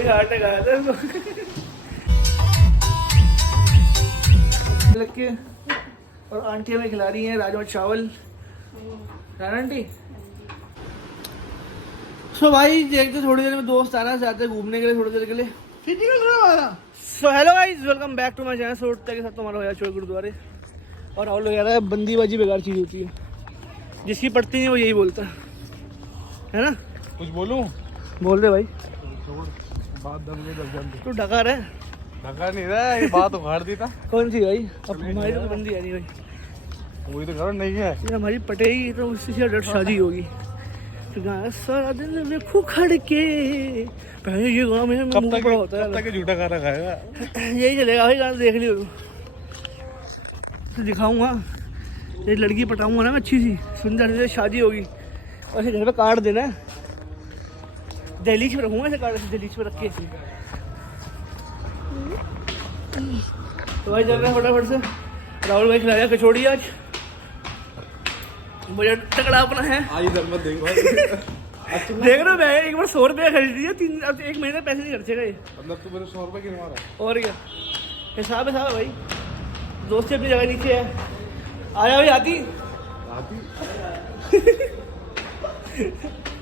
अभी heart attack आया था लग के। और आंटी हमें खिला रही हैं राजमा चावल। आंटी सो भाई देखते थोड़ी देर में दोस्त आ रहा है, जाते हैं घूमने के लिए थोड़ी देर के लिए। So hello guys, welcome back to my channel. So के साथ तुम्हारा होया छोड़ गुरुद्वारे। और राहुल वगैरह है, बंदीबाजी बेकार चीज़ होती है, जिसकी पड़ती नहीं वो यही बोलता है ना। कुछ बोलूं? बोल दे भाई। बात तू ढका रहा है? ढका नहीं रहा, ये बात उखाड़ दी था। कौन सी भाई? अब हमारी तो बंदी है नहीं भाई, वही तो करो नहीं है। ये हमारी पटेगी तो उससे डर शादी होगी। तो सारा दिन देखो खड़ के पहले ये गाँव में कब तक होता है, कब तक झूठा खाना खाएगा? यही चलेगा भाई। गाना देख लियो तो दिखाऊंगा, ये लड़की पटाऊंगा ना मैं अच्छी सी सुंदर से, शादी होगी और इसे घर पे काट देना है। दिल्ली पे रखूंगा इसे, काट दिल्ली पे रख के। तो भाई चल रहे हैं फटाफट से। राहुल भाई खिलाया कचौड़ी आज, मुझे तगड़ा अपना है। मत देख भाई। देख रहे हो, मैं एक बार 100 रुपये खरीद दिया, 1 महीने पैसे नहीं खर्चे गए। मतलब तू मेरे 100 रुपये गिनवा रहा है? और क्या हिसाब है साहब भाई। दोस्ती अपनी जगह नीचे है। आया भाई आती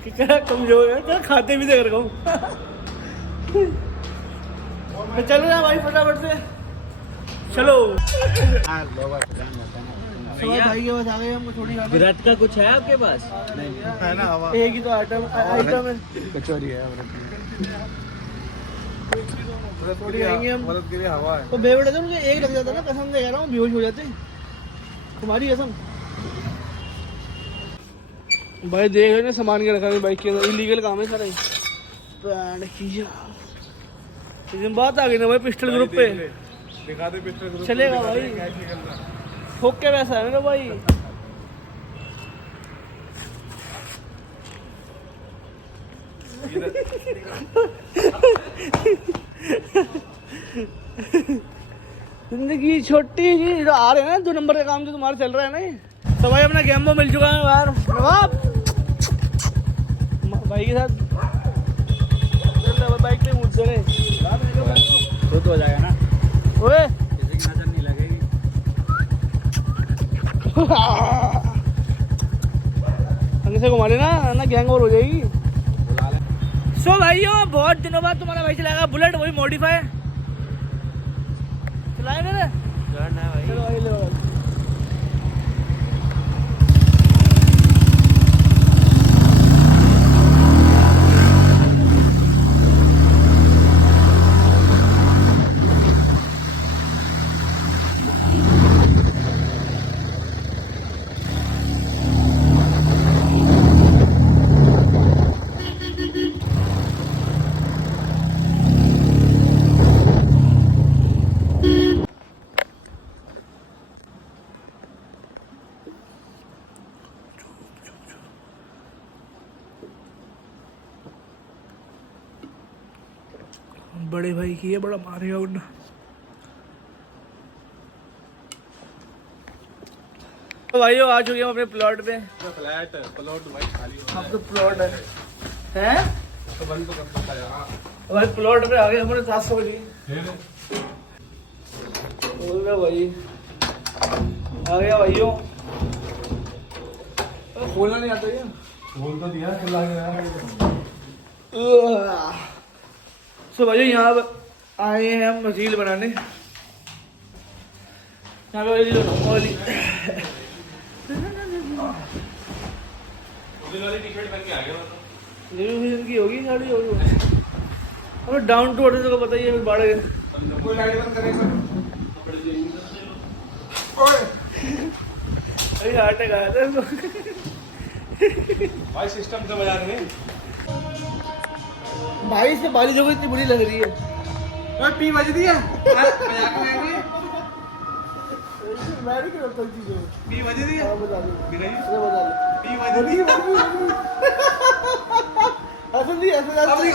क्या कमजोर है, क्या खाते भी देख रहा हूँ। चलो ना भाई फटाफट से चलो। भाई के पास आ गए हम, थोड़ी विराट का कुछ है आपके पास? नहीं है ना, हवा एक ही तो आइटम है, कचौरी है। थोड़ी आएंगे हम। मदद के लिए हवा है। तो बेवड़े थे, मुझे एक लग जाता ना, कसम से कह रहा हूँ बेहोश हो जाते तुम्हारी कसम। भाई देख रहे ना सामान के रखा है बाइक के अंदर, इलीगल काम है सारा। बात आ गई ना भाई पिस्टल ग्रुप पे। दिखा दे पिस्टल ग्रुप चलेगा भाई, ठोक के वैसा है ना भाई। जिंदगी छोटी जी जो आ रहे हैं ना, 2 नंबर का काम जो तुम्हारा चल रहा है ना, ये तो भाई अपना गैम्बो मिल चुका है बाहर। नवाब भाई के साथ बाइक पे मुझसे खुद हो जाएगा ना, ओए किसी की नजर नहीं लगेगी। से घुमा लेना ना, गैंग ओवर हो जाएगी। सो भाइयों बहुत दिनों बाद तुम्हारा भाई चलाएगा बुलेट, वही मॉडिफाई चलाए मेरे। चलो भाई ले भाई। बड़े भाई की है, बड़ा मारेगा वरना। तो भाइयों आ चुके हैं अपने प्लॉट पे। फ्लैट प्लॉट भाई खाली हो हम तो प्लॉट है तो बंद तो कर सकता है। भाई प्लॉट पे आ गए हमारे 700 बजे। बोल रहे भाई आ गया भाइयों। बोलना नहीं आता क्या? बोल तो दिया, चिल्ला के आया। सो भाई यहाँ आए हैं हम रील बनाने। यहाँ पे रील बनाऊंगा वाली टी-शर्ट पहन के आ गया की होगी, साड़ी होगी। हमें डाउन टू अर्थ को पता ही है, फिर बाढ़ कोई लाइट बंद करेगा। अरे हार्ट अटैक आया था भाई सिस्टम से बजा रहे हैं भाई। इससे बाली जो इतनी बुरी लग रही है। पी बज दिया मजाक में मैं नहीं करता चीज़ों। पी बज दिया बता दो, दिखाइए बता दो। पी बज दिया ऐसा नहीं, ऐसा नहीं।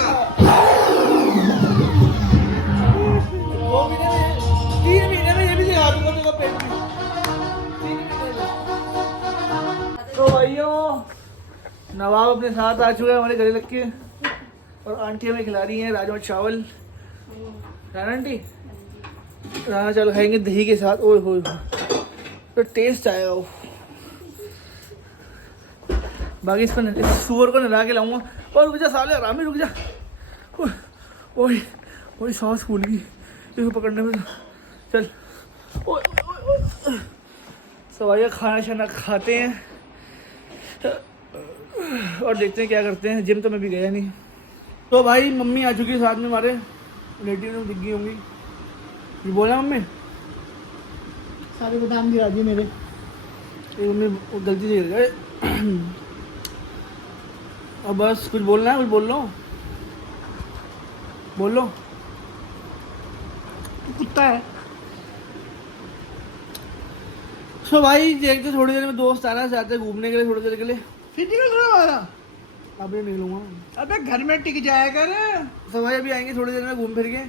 2 महीने में 3 महीने में ये भी दिखा दूंगा तेरा पेट भी। 3 महीने में। तो भाइयों नवाब अपने साथ आ चुके हैं हमारे गले लग के। और आंटी हमें खिला रही हैं राजमा चावल। राना आंटी, राना चावल खाएंगे दही के साथ। ओए होए तो टेस्ट आएगा वो। बाकी इसको सुअर को नला के लाऊंगा। और रुक जा साले, आराम में रुक जा। ओए ओए सांस फूल गई इसको पकड़ने में। चल ओए सवाइया खाना शाना खाते हैं और देखते हैं क्या करते हैं। जिम तो मैं भी गया नहीं। तो भाई मम्मी आ चुकी है साथ में हमारे, लेटी में दिख गई होंगी। ये बोला मम्मी सारे बादाम गिरा दिए मेरे। ये मम्मी वो गलती से गिर गए। अब बस कुछ बोलना है, कुछ बोल लो, बोल लो। कुत्ता है। तो भाई देखते थोड़ी देर में दोस्त आना चाहते हैं घूमने के लिए, थोड़ी देर के लिए। फिर निकल रहा हमारा। अभी निकलूंगा। अबे घर में टिक जाया कर। तो भाई अभी आएंगे थोड़ी देर में घूम फिर के।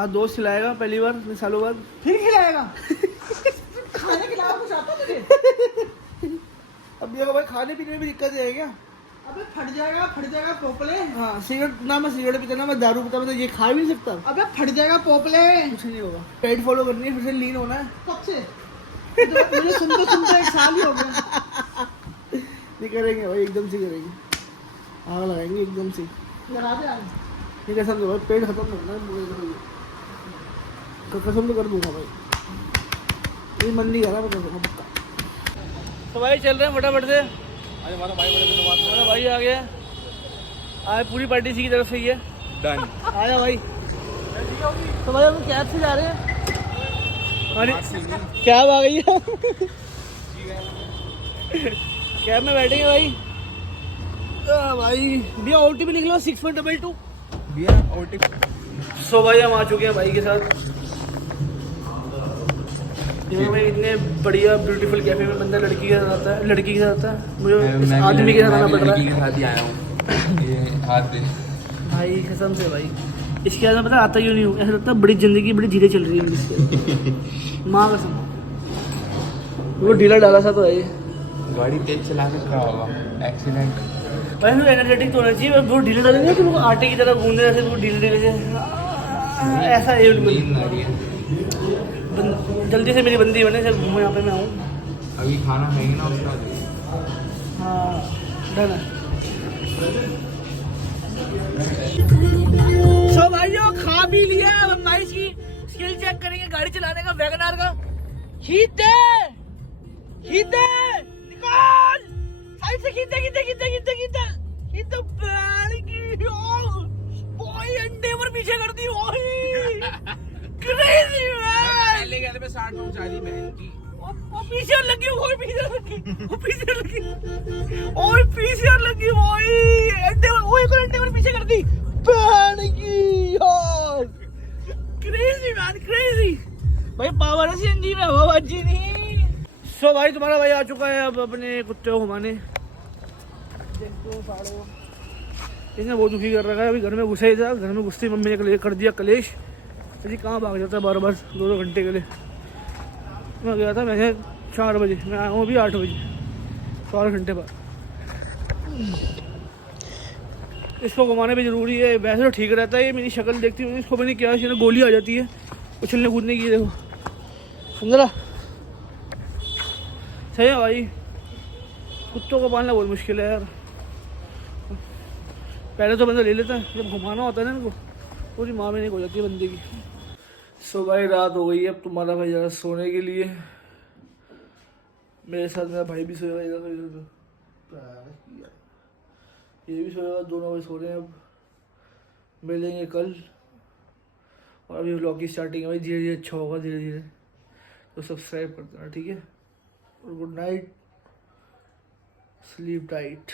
आज दोस्त खिलाएगा पहली बार इतने सालों बाद। फिर खिलाएगा। खाने के अलावा कुछ आता तुझे? अब ये भाई खाने पीने में भी दिक्कत है क्या? अबे फट जाएगा पोपले। हाँ सिगरेट ना, मैं सिगरेट पीता ना मैं दारू पीता, मैं तो ये खा भी नहीं सकता। अबे फट जाएगा पोपले। कुछ नहीं होगा। डाइट फॉलो करनी है, फिर से लीन होना है। कब से? मुझे सुनते 1 साल ही हो गया। नहीं करेंगे भाई, एकदम से करेंगे, आग लगाएंगे एकदम से। लगा दे आगे। ये कसम से भाई पेट खत्म करना है मुझे तो, कसम तो कर दूंगा भाई। ये मन नहीं कर रहा, मैं कर दूंगा पक्का। तो भाई चल रहे हैं फटाफट से। आज हमारा भाई बड़े दिनों बाद हमारा भाई आ गया। आज पूरी पार्टी इसी की तरफ से ही है। डन। आया भाई। तो भाई हम कैब से जा रहे हैं। अरे कैब आ गई है। कैब में बैठेंगे भाई। भाई भैया OTP लिख लो 6.22 भैया OTP। सो भाई हम आ चुके हैं भाई के साथ। में इतने बढ़िया ब्यूटीफुल कैफे में बंदा लड़की के साथ आता है, लड़की के साथ आता है। मुझे आदमी के साथ आना पड़ रहा है। लड़की के साथ ही आया हूँ। ये हाथ दे भाई कसम से भाई इसके बाद पता आता ही नहीं हूँ। ऐसा लगता है बड़ी जिंदगी बड़ी धीरे चल रही है इसके। माँ कसम वो ढीला डाला सा तो है। गाड़ी तेज चला के खड़ा होगा, एक्सीडेंट। भाई वो एनर्जेटिक तो होना चाहिए। वो ढीले डालेंगे तो वो आटे की तरह गूंदे जैसे वो ढीले ढीले से ऐसा है बिल्कुल। नींद आ रही है। जल्दी से मेरी बंदी बने से घूमो यहाँ पे मैं आऊँ। अभी खाना खाएंगे ना उसके बाद। हाँ डन है। सो भाइयों खा भी लिया। अब भाई की स्किल चेक करेंगे गाड़ी चलाने का, वैगनआर का। खींचते खींचते निकाल साइड से, खींचते बॉय अंडे पर पीछे कर दी। Crazy man. पहले गले पे 60 पहुंचा दी बहन की। वो पीछे लगी, वो पीछे लगी वही अंडे पर, वो एक और अंडे पर पीछे कर दी बहन की यार। क्रेजी मैन क्रेजी भाई, पावर है सीएनजी में, हवा जी नहीं। सो भाई तुम्हारा भाई आ चुका है अब अपने कुत्ते को घुमाने। देखो साड़ो इसने बहुत दुखी कर रखा है। अभी घर में घुसा ही था, घर में घुसते मम्मी ने कर दिया कलेश। अजी कहाँ भाग जाता है बार 2 घंटे के लिए। मैं गया था वैसे 4 बजे, मैं आया हूँ अभी 8 बजे, 4 घंटे बाद। इसको घुमाना भी ज़रूरी है। वैसे तो ठीक रहता है, ये मेरी शक्ल देखती हूँ इसको मैंने क्या इसने गोली आ जाती है उछलने कूदने की। देखो समझा, सही है भाई। कुत्तों को पालना बहुत मुश्किल है यार। पहले तो बंदा ले लेता है, जब घुमाना होता है ना इनको पूरी माँ में नहीं हो जाती है बंदे की। सो भाई रात हो गई है, अब तुम्हारा भाई ज़रा सोने के लिए। मेरे साथ मेरा भाई भी सोएगा इधर, ये भी सोएगा, दोनों भाई सो रहे हैं। अब मिलेंगे कल। और अभी व्लॉग की स्टार्टिंग है भाई, धीरे धीरे अच्छा होगा, धीरे धीरे। तो सब्सक्राइब कर देना ठीक है। और गुड नाइट, स्लीप टाइट।